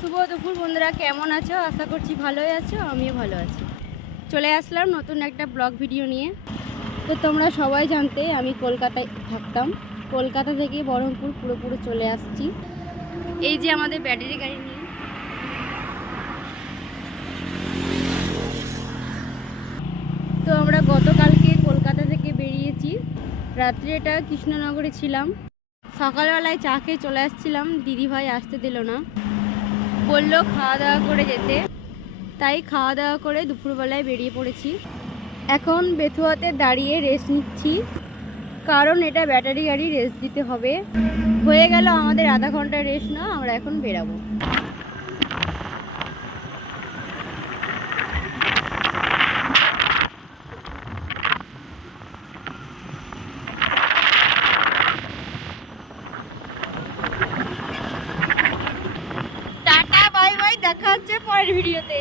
শুভ দুপুর বন্ধুরা, কেমন আছো? আশা করছি ভালোই আছো, আমিও ভালো আছি। চলে আসলাম নতুন একটা ব্লগ ভিডিও নিয়ে। তো তোমরা সবাই জানতে আমি কলকাতায় থাকতাম, কলকাতা থেকে বহরমপুর পুরোপুরি চলে আসছি এই যে আমাদের ব্যাটারি গাড়ি নিয়ে। তো আমরা গতকালকে কলকাতা থেকে বেরিয়েছি, রাত্রে এটা কৃষ্ণনগরে ছিলাম। সকালবেলায় চা খেয়ে চলে আসছিলাম, দিদিভাই আসতে দিল না, বললো খাওয়া দাওয়া করে যেতে। তাই খাওয়া দাওয়া করে দুপুরবেলায় বেরিয়ে পড়েছি। এখন বেথুয়াতে দাঁড়িয়ে রেস্ট নিচ্ছি, কারণ এটা ব্যাটারি গাড়ি, রেস্ট দিতে হবে। হয়ে গেল আমাদের আধা ঘন্টা রেস্ট, না আমরা এখন বেরাবো। টাটা বাই বাই, দেখা হচ্ছে পরের ভিডিওতে।